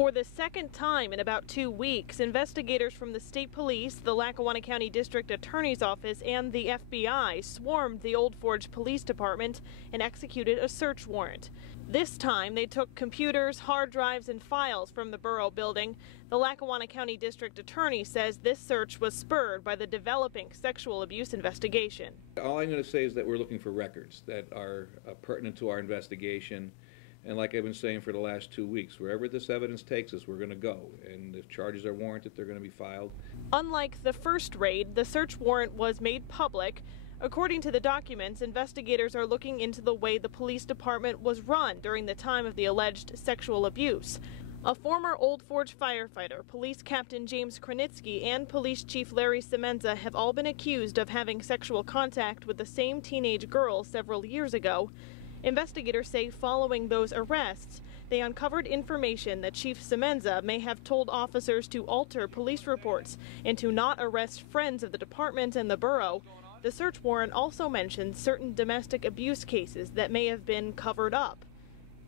For the second time in about 2 weeks, investigators from the state police, the Lackawanna County District Attorney's Office, and the FBI swarmed the Old Forge Police Department and executed a search warrant. This time, they took computers, hard drives, and files from the borough building. The Lackawanna County District Attorney says this search was spurred by the developing sexual abuse investigation. All I'm going to say is that we're looking for records that are pertinent to our investigation. And like I've been saying for the last 2 weeks, wherever this evidence takes us, we're going to go. And if charges are warranted, they're going to be filed. Unlike the first raid, the search warrant was made public. According to the documents, investigators are looking into the way the police department was run during the time of the alleged sexual abuse. A former Old Forge firefighter, Police Captain James Kronitsky, and Police Chief Larry Semenza have all been accused of having sexual contact with the same teenage girl several years ago. Investigators say following those arrests, they uncovered information that Chief Semenza may have told officers to alter police reports and to not arrest friends of the department and the borough. The search warrant also mentions certain domestic abuse cases that may have been covered up.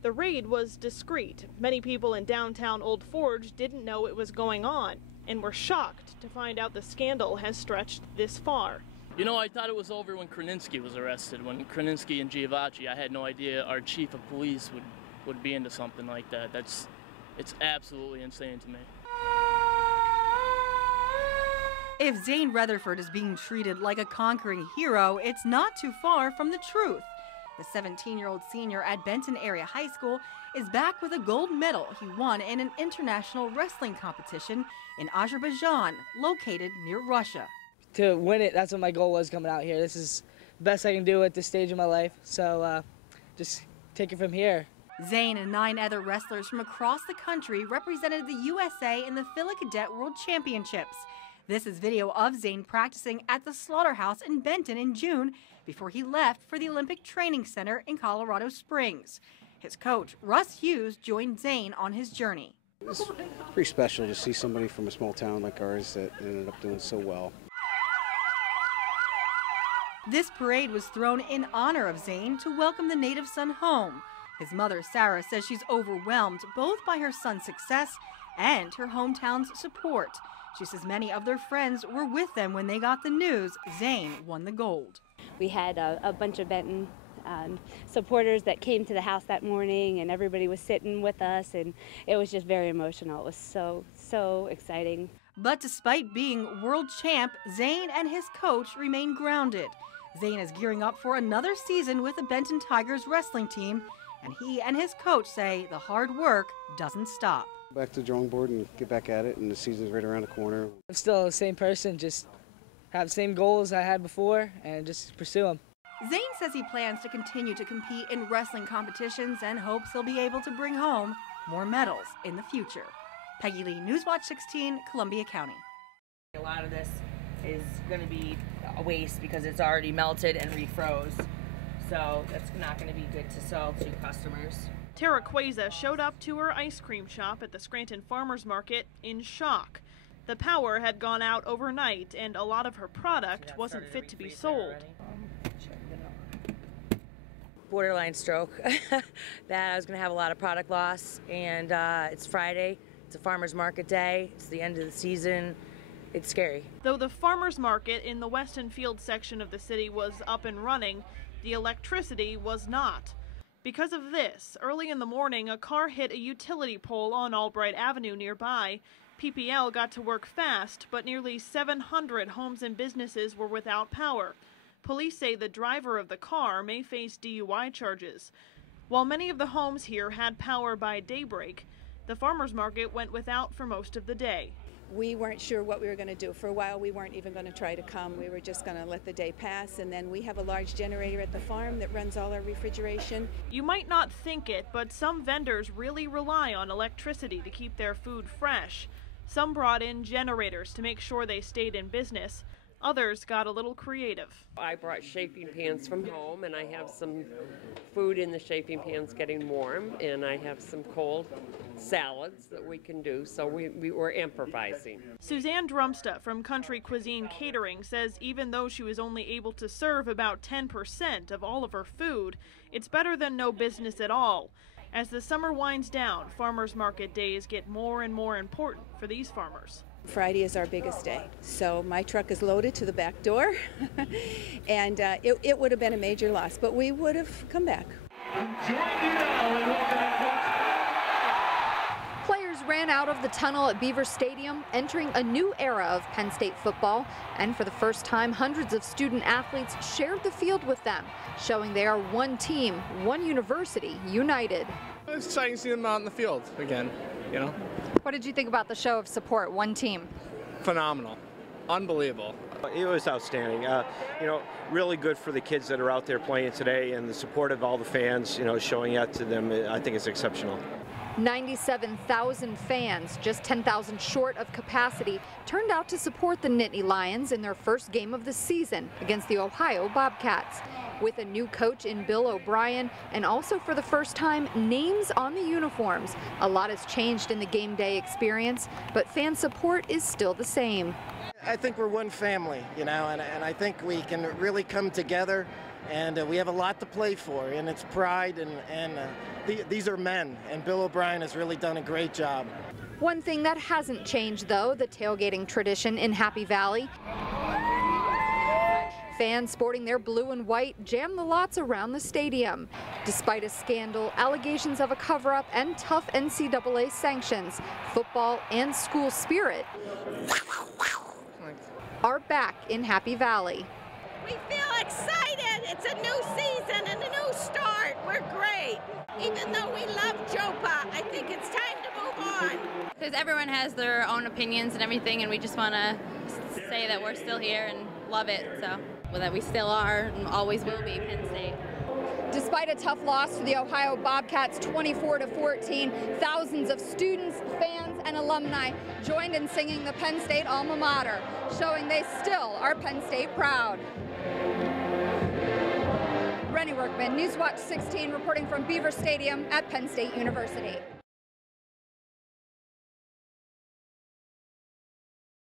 The raid was discreet. Many people in downtown Old Forge didn't know it was going on and were shocked to find out the scandal has stretched this far. You know, I thought it was over when Kronitsky was arrested. When Kronitsky and Giovacci, I had no idea our chief of police would be into something like that. It's absolutely insane to me. If Zane Rutherford is being treated like a conquering hero, it's not too far from the truth. The 17-year-old senior at Benton Area High School is back with a gold medal he won in an international wrestling competition in Azerbaijan, located near Russia. To win it, that's what my goal was coming out here. This is the best I can do at this stage of my life, so just take it from here. Zane and 9 other wrestlers from across the country represented the USA in the Fila Cadet World Championships. This is video of Zane practicing at the Slaughterhouse in Benton in June before he left for the Olympic Training Center in Colorado Springs. His coach, Russ Hughes, joined Zane on his journey. It's pretty special to see somebody from a small town like ours that ended up doing so well. This parade was thrown in honor of Zane to welcome the native son home. His mother, Sarah, says she's overwhelmed both by her son's success and her hometown's support. She says many of their friends were with them when they got the news Zane won the gold. We had a bunch of Benton supporters that came to the house that morning, and everybody was sitting with us, and it was just very emotional. It was so exciting. But despite being world champ, Zane and his coach remain grounded. Zane is gearing up for another season with the Benton Tigers wrestling team, and he and his coach say the hard work doesn't stop. Back to the drawing board and get back at it, and the season's right around the corner. I'm still the same person, just have the same goals I had before and just pursue them. Zane says he plans to continue to compete in wrestling competitions and hopes he'll be able to bring home more medals in the future. Peggy Lee, Newswatch 16, Columbia County. A lot of this is going to be a waste because it's already melted and refroze. So that's not going to be good to sell to customers. Tara Queza showed up to her ice cream shop at the Scranton Farmers Market in shock. The power had gone out overnight and a lot of her product wasn't fit to be sold. Borderline stroke. That I was going to have a lot of product loss, and it's Friday. It's a farmer's market day. It's the end of the season. It's scary. Though the farmers market in the Weston Field section of the city was up and running, the electricity was not. Because of this, early in the morning, a car hit a utility pole on Albright Avenue nearby. PPL got to work fast, but nearly 700 homes and businesses were without power. Police say the driver of the car may face DUI charges. While many of the homes here had power by daybreak, the farmers market went without for most of the day. We weren't sure what we were going to do. For a while, we weren't even going to try to come. We were just going to let the day pass, and then we have a large generator at the farm that runs all our refrigeration. You might not think it, but some vendors really rely on electricity to keep their food fresh. Some brought in generators to make sure they stayed in business. Others got a little creative. I brought shaping pans from home, and I have some food in the shaping pans getting warm, and I have some cold salads that we can do, so we were improvising. Suzanne Drumsta from Country Cuisine Catering says even though she was only able to serve about 10% of all of her food, it's better than no business at all. As the summer winds down, farmers market days get more and more important for these farmers. Friday is our biggest day, so my truck is loaded to the back door, and it would have been a major loss, but we would have come back. Players ran out of the tunnel at Beaver Stadium, entering a new era of Penn State football, and for the first time, hundreds of student athletes shared the field with them, showing they are one team, one university, united. It's exciting to see them out in the field again, you know. What did you think about the show of support, one team? Phenomenal. Unbelievable. It was outstanding. You know, really good for the kids that are out there playing today, and the support of all the fans, you know, showing that to them, I think is exceptional. 97,000 fans, just 10,000 short of capacity, turned out to support the Nittany Lions in their first game of the season against the Ohio Bobcats. With a new coach in Bill O'Brien, and also for the first time, names on the uniforms. A lot has changed in the game day experience, but fan support is still the same. I think we're one family, you know, and I think we can really come together, and we have a lot to play for, and it's pride, and these are men, and Bill O'Brien has really done a great job. One thing that hasn't changed, though, the tailgating tradition in Happy Valley. Fans sporting their blue and white jam the lots around the stadium. Despite a scandal, allegations of a cover-up, and tough NCAA sanctions, football and school spirit are back in Happy Valley. We feel excited. It's a new season and a new start. We're great. Even though we love Jopa, I think it's time to move on. Because everyone has their own opinions and everything, and we just want to say that we're still here and love it. So, well, that we still are and always will be Penn State. Despite a tough loss for the Ohio Bobcats 24-14, thousands of students, fans, and alumni joined in singing the Penn State alma mater, showing they still are Penn State proud. Rennie Workman, Newswatch 16, reporting from Beaver Stadium at Penn State University.